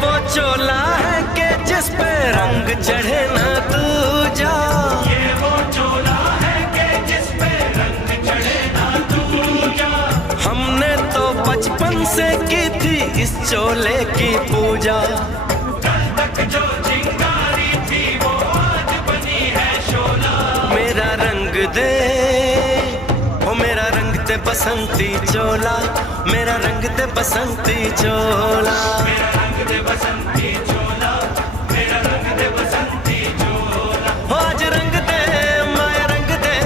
वो चोला है कि जिस पे रंग चढ़े ना तू जा, ये वो चोला है कि जिस पे रंग चढ़े ना तू जा। हमने तो बचपन से की थी इस चोले की पूजा, कल तक जो चिंगारी थी वो आज बनी है शोला। मेरा रंग दे ओ मेरा रंग दे बसंती चोला, मेरा रंग दे बसंती चोला, मेरा रंग दे बसंती चोला, मेरा रंग दे बसंती चोला। हो आज रंग दे माया रंग दे,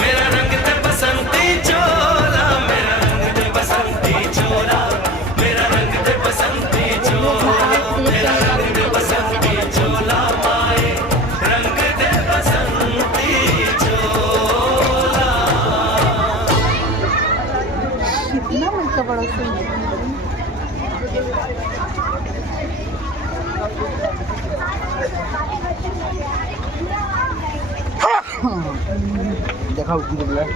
मेरा रंग दे बसंती चोला, मेरा रंग दे बसंती चोला, मेरा रंग दे बसंती चोला, मेरा रंग दे बसंती चोला, माए रंग दे बसंती चोला। कितना उनका बड़ा सुंदर देखाओ की बोल रहा है।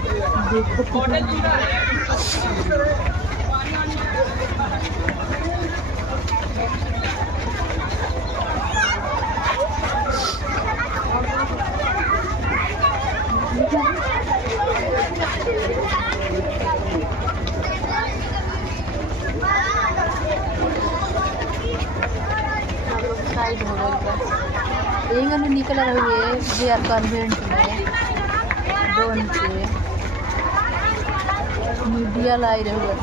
साइड हो गई बा यही गने निकल रही है जे आर कन्वेंट में दोन से मीडिया लाई रही है।